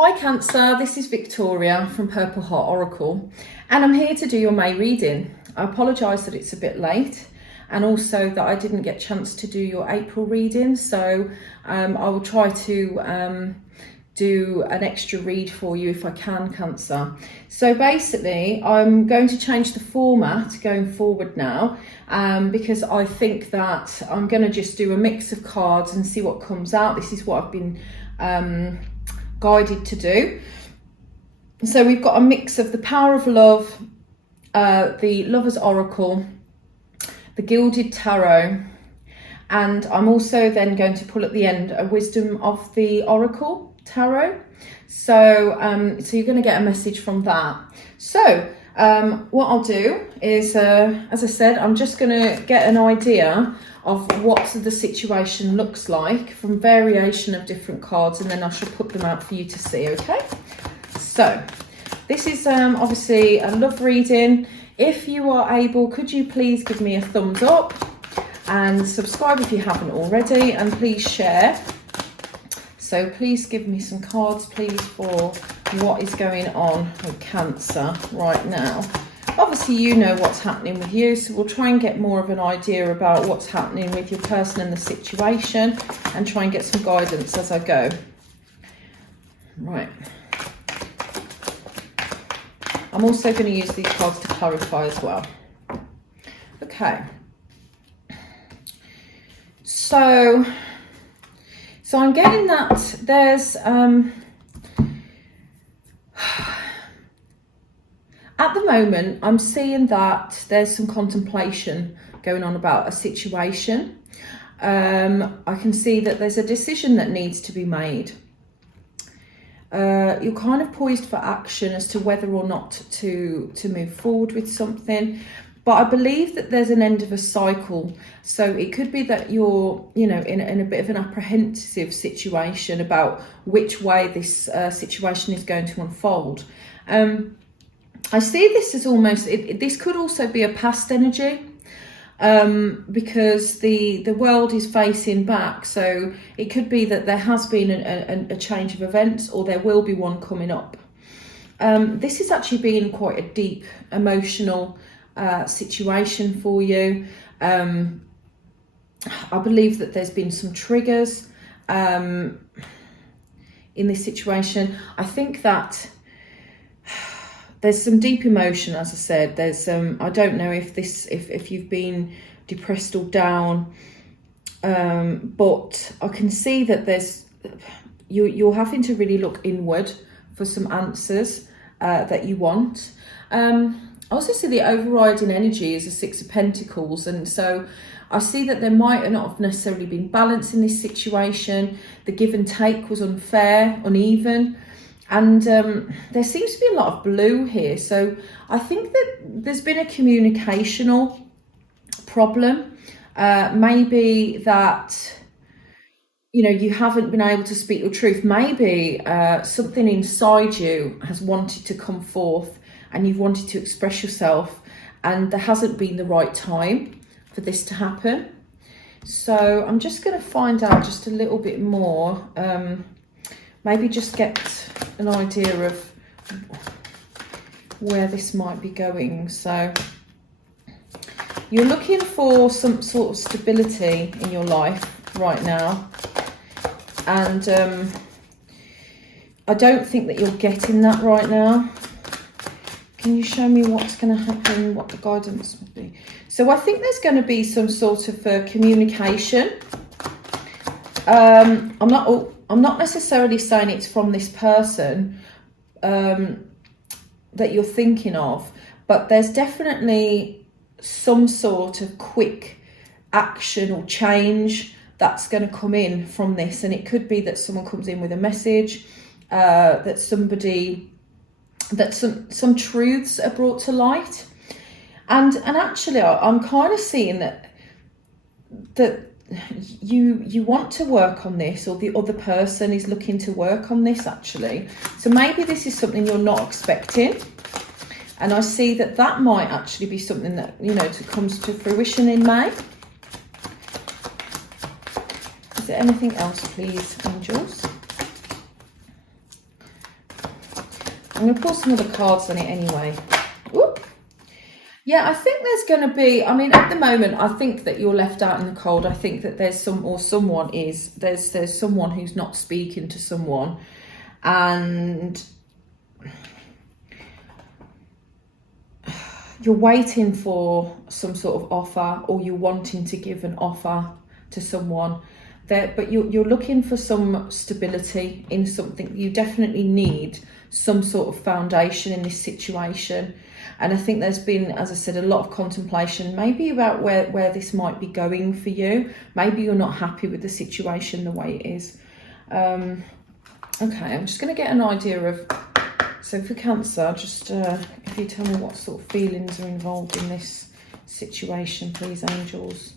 Hi Cancer, this is Victoria from Purple Heart Oracle and I'm here to do your May reading. I apologise that it's a bit late and also that I didn't get a chance to do your April reading, so I will try to do an extra read for you if I can, Cancer. So basically I'm going to change the format going forward now because I think that I'm going to just do a mix of cards and see what comes out. This is what I've been guided to do. So we've got a mix of the Power of Love, the Lover's Oracle, the Gilded Tarot, and I'm also then going to pull at the end a Wisdom of the Oracle Tarot. So you're going to get a message from that. So what I'll do is, as I said, I'm just going to get an idea of what the situation looks like from variation of different cards, and then I shall put them out for you to see, okay? So this is obviously a love reading. If you are able, could you please give me a thumbs up and subscribe if you haven't already, and please share. So please give me some cards, please, for what is going on with Cancer right now. Obviously, you know what's happening with you, so we'll try and get more of an idea about what's happening with your person and the situation and try and get some guidance as I go. Right. I'm also going to use these cards to clarify as well. Okay. So I'm getting that there's at the moment, I'm seeing that there's some contemplation going on about a situation. I can see that there's a decision that needs to be made. You're kind of poised for action as to whether or not to move forward with something. But I believe that there's an end of a cycle. So it could be that you're, in a bit of an apprehensive situation about which way this situation is going to unfold. I see this as almost, this could also be a past energy because the world is facing back. So it could be that there has been a change of events, or there will be one coming up. This is actually being quite a deep emotional situation for you. I believe that there's been some triggers in this situation. I think that there's some deep emotion, as I said. There's I don't know if you've been depressed or down, but I can see that you're having to really look inward for some answers that you want. I also see the overriding energy is a Six of Pentacles, and so I see that there might not have necessarily been balance in this situation. The give and take was unfair, uneven. And there seems to be a lot of blue here. So I think that there's been a communicational problem. Maybe that, you haven't been able to speak your truth. Maybe something inside you has wanted to come forth and you've wanted to express yourself, and there hasn't been the right time for this to happen. So I'm just going to find out just a little bit more. Maybe just get an idea of where this might be going. So you're looking for some sort of stability in your life right now, and I don't think that you're getting that right now. Can you show me what's going to happen, what the guidance would be? So I think there's going to be some sort of communication. I'm not necessarily saying it's from this person that you're thinking of, but there's definitely some sort of quick action or change that's going to come in from this. And it could be that someone comes in with a message, that some truths are brought to light. And actually, I'm kind of seeing that you want to work on this, or the other person is looking to work on this actually. So maybe this is something you're not expecting, and I see that might actually be something that comes to fruition in May. Is there anything else, please, angels? I'm going to pull some other cards on it anyway. Whoop. Yeah, I think there's going to be, I mean, at the moment, I think that you're left out in the cold. I think that there's someone who's not speaking to someone, and you're waiting for some sort of offer, or you're wanting to give an offer to someone there, but you're looking for some stability in something. You definitely need some sort of foundation in this situation. And I think there's been, as I said, a lot of contemplation, maybe about where this might be going for you. Maybe you're not happy with the situation the way it is. Okay, I'm just going to get an idea of, so for Cancer, just if you tell me what sort of feelings are involved in this situation, please, angels.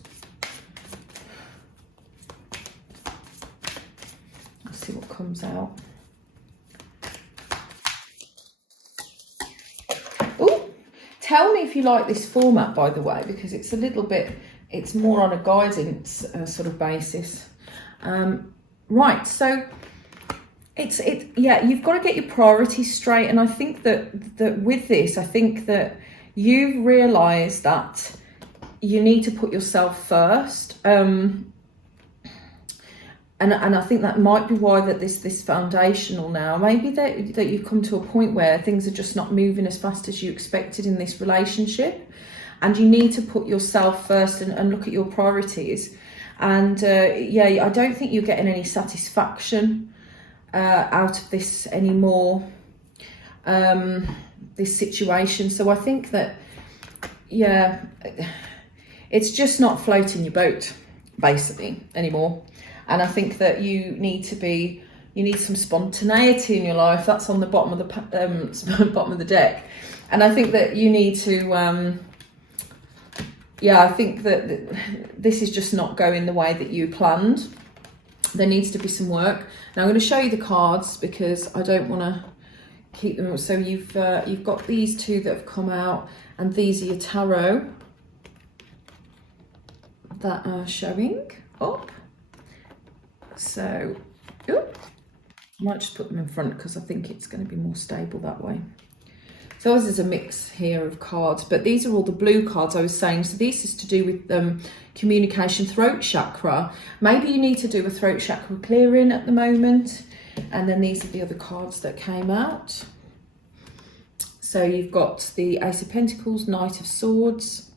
Let's see what comes out. Tell me if you like this format, by the way, because it's a little bit, it's more on a guidance sort of basis. Right, so yeah, you've got to get your priorities straight. And I think that with this, I think that you've realised that you need to put yourself first. And I think that might be why that this foundational now, maybe that you've come to a point where things are just not moving as fast as you expected in this relationship, and you need to put yourself first and look at your priorities. And yeah, I don't think you're getting any satisfaction out of this anymore, this situation. So I think that, yeah, it's just not floating your boat basically anymore. And I think that you need some spontaneity in your life. That's on the bottom of the bottom of the deck. And I think that you need to, yeah, I think that this is just not going the way that you planned. There needs to be some work. Now I'm going to show you the cards because I don't want to keep them. So you've got these two that have come out, and these are your tarot that are showing up. So, I might just put them in front because I think it's going to be more stable that way. So this is a mix here of cards, but these are all the blue cards I was saying. So this is to do with communication, throat chakra. Maybe you need to do a throat chakra clearing at the moment. And then these are the other cards that came out. So you've got the Ace of Pentacles, Knight of Swords,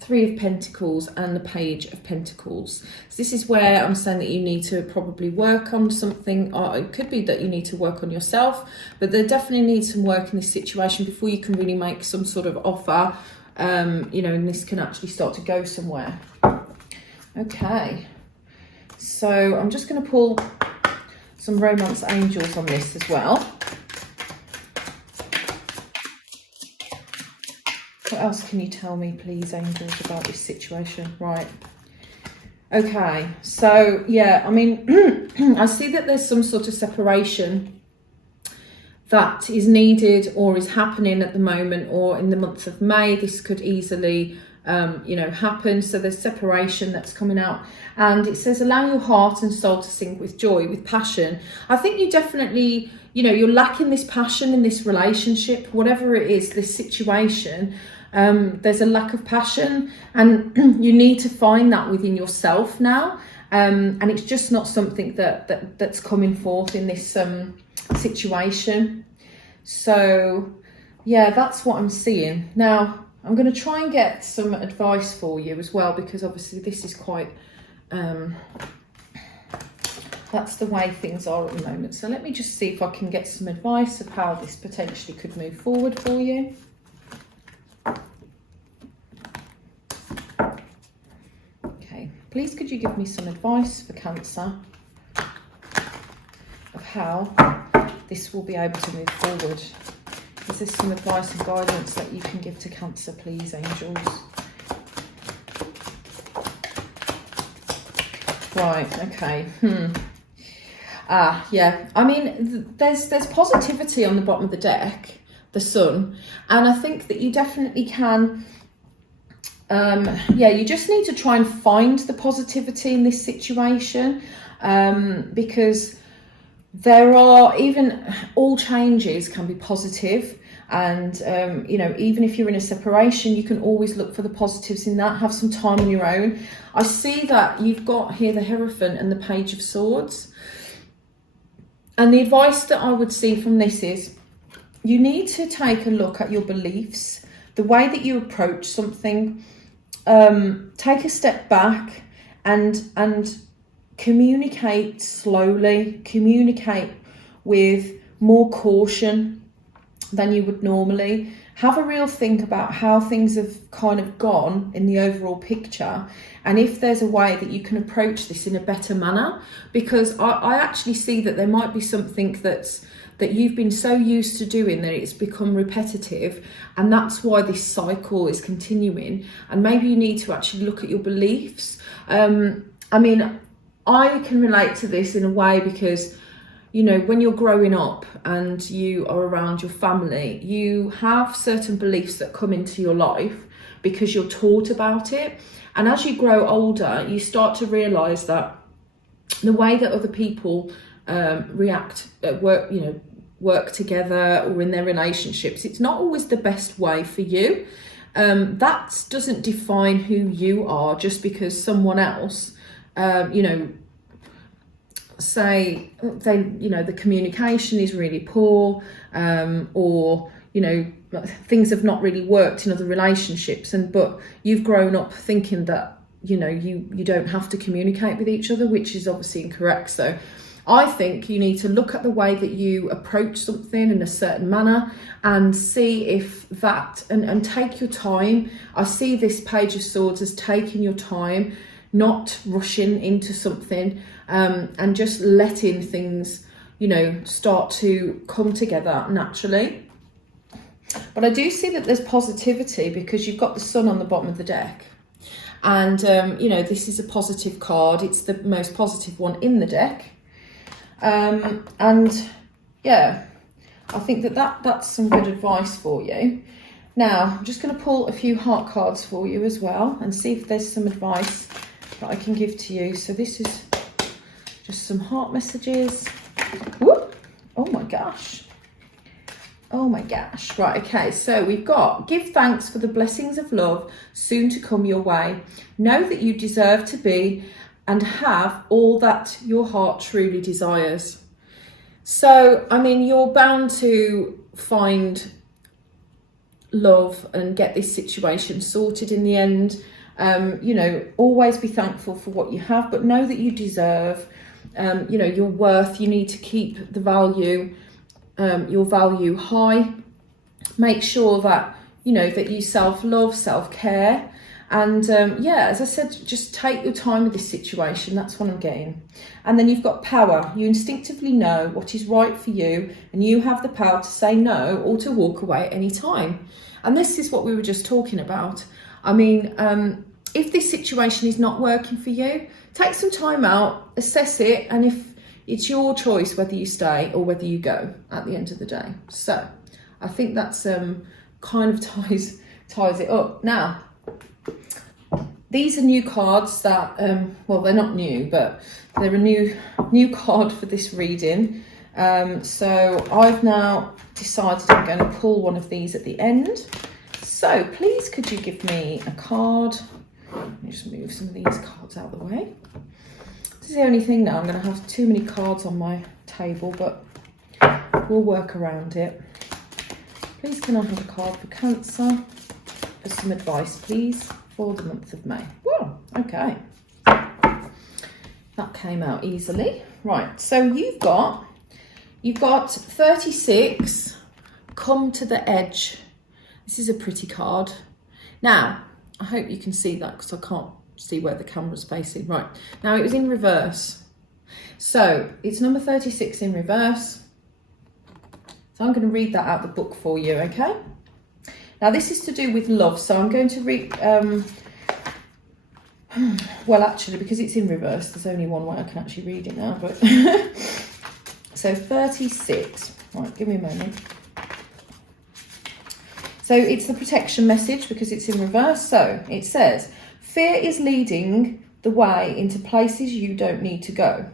Three of Pentacles, and the Page of Pentacles. So this is where I'm saying that you need to probably work on something, or it could be that you need to work on yourself, but there definitely needs some work in this situation before you can really make some sort of offer, you know, and this can actually start to go somewhere. Okay, so I'm just going to pull some romance angels on this as well. What else can you tell me, please, angels, about this situation? Right. Okay. So, yeah, I mean, I see that there's some sort of separation that is needed or is happening at the moment, or in the month of May. This could easily, you know, happen. So there's separation that's coming out. And it says, allow your heart and soul to sing with joy, with passion. I think you definitely, you know, you're lacking this passion in this relationship, whatever it is, this situation. There's a lack of passion, and you need to find that within yourself now. And it's just not something that's coming forth in this situation. So yeah, that's what I'm seeing. Now I'm going to try and get some advice for you as well, because obviously this is quite that's the way things are at the moment. So let me just see if I can get some advice of how this potentially could move forward for you. Please, could you give me some advice for Cancer of how this will be able to move forward? Is there some advice and guidance that you can give to Cancer, please, angels? Right, okay. Yeah, I mean, there's positivity on the bottom of the deck, the Sun, and I think that you definitely can. Yeah, you just need to try and find the positivity in this situation, because there are even, all changes can be positive, and you know, even if you're in a separation, you can always look for the positives in that. Have some time on your own. I see that you've got here the Hierophant and the Page of Swords, and the advice that I would see from this is you need to take a look at your beliefs, the way that you approach something. Take a step back and communicate slowly, communicate with more caution than you would normally. Have a real think about how things have kind of gone in the overall picture, and if there's a way that you can approach this in a better manner, because I actually see that there might be something that you've been so used to doing that it's become repetitive, and that's why this cycle is continuing. And maybe you need to actually look at your beliefs. I mean, I can relate to this in a way because, you know, when you're growing up and you are around your family, you have certain beliefs that come into your life because you're taught about it. And as you grow older, you start to realise that the way that other people react at work, you know, work together or in their relationships, it's not always the best way for you. That doesn't define who you are just because someone else, you know, say they, you know, the communication is really poor, or, you know, things have not really worked in other relationships, but you've grown up thinking that, you know, you don't have to communicate with each other, which is obviously incorrect. So I think you need to look at the way that you approach something in a certain manner and see if that, and take your time. I see this Page of Swords as taking your time, not rushing into something, and just letting things, you know, start to come together naturally. But I do see that there's positivity because you've got the Sun on the bottom of the deck. And, you know, this is a positive card. It's the most positive one in the deck. And yeah, I think that's some good advice for you. Now, I'm just going to pull a few heart cards for you as well and see if there's some advice that I can give to you. So this is just some heart messages. Whoop. Oh my gosh. Oh my gosh. Right, okay, so we've got, give thanks for the blessings of love soon to come your way. Know that you deserve to be and have all that your heart truly desires. So, I mean, you're bound to find love and get this situation sorted in the end. You know, always be thankful for what you have, but know that you deserve, you know, your worth. You need to keep the value, your value high. Make sure that, you know, that you self-love, self-care. And yeah, as I said, just take your time with this situation. That's what I'm getting. And then you've got power. You instinctively know what is right for you, and you have the power to say no or to walk away at any time. And this is what we were just talking about. I mean, if this situation is not working for you, take some time out, assess it, and if it's your choice whether you stay or whether you go at the end of the day. So I think that's kind of ties it up. Now, these are new cards that, well, they're not new, but they're a new card for this reading. So I've now decided I'm going to pull one of these at the end. So please, could you give me a card? Let me just move some of these cards out of the way. This is the only thing now. I'm going to have too many cards on my table, but we'll work around it. Please, can I have a card for Cancer? For some advice, please, for the month of May. Whoa, okay. That came out easily. Right, so you've got 36, come to the edge. This is a pretty card. Now, I hope you can see that because I can't see where the camera's facing. Right, now it was in reverse. So it's number 36 in reverse. So I'm going to read that out of the book for you, okay? Now this is to do with love, so I'm going to read, well actually because it's in reverse, there's only one way I can actually read it now, but so 36, right, give me a moment. So it's the protection message because it's in reverse. So it says, fear is leading the way into places you don't need to go.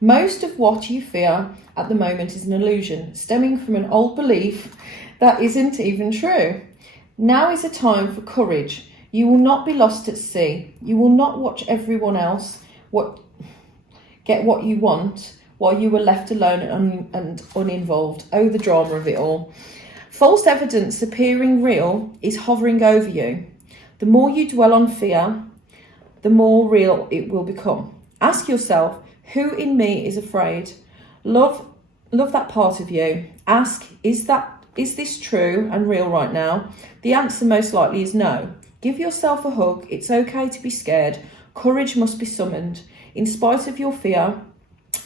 Most of what you fear at the moment is an illusion, stemming from an old belief that isn't even true. Now is a time for courage. You will not be lost at sea. You will not watch everyone else get what you want while you were left alone and uninvolved. Oh, the drama of it all. False evidence appearing real is hovering over you. The more you dwell on fear, the more real it will become. Ask yourself, who in me is afraid? Love that part of you. Ask, is this true and real right now? The answer most likely is no. Give yourself a hug. It's okay to be scared. Courage must be summoned. In spite of your fear,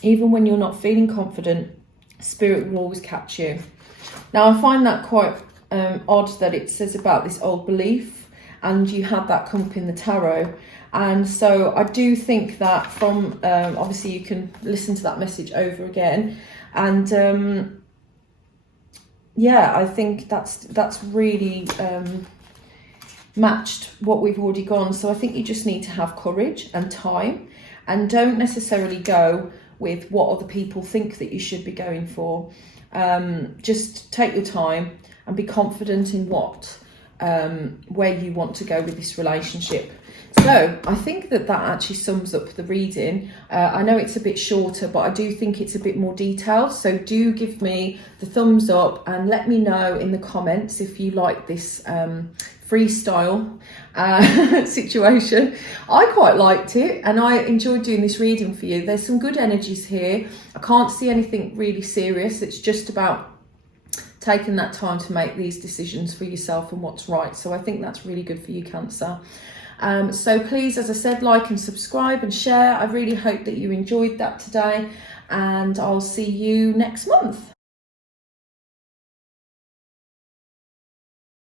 even when you're not feeling confident, spirit will always catch you. Now, I find that quite odd that it says about this old belief, and you had that come up in the tarot. And so I do think that from, obviously you can listen to that message over again. And yeah, I think that's really matched what we've already gone. So I think you just need to have courage and time, and don't necessarily go with what other people think that you should be going for. Just take your time and be confident in where you want to go with this relationship. So I think that actually sums up the reading. I know it's a bit shorter, but I do think it's a bit more detailed. So do give me the thumbs up and let me know in the comments if you like this freestyle situation. I quite liked it and I enjoyed doing this reading for you. There's some good energies here. I can't see anything really serious. It's just about taking that time to make these decisions for yourself and what's right. So I think that's really good for you, Cancer. So please, as I said, like and subscribe and share. I really hope that you enjoyed that today, and I'll see you next month.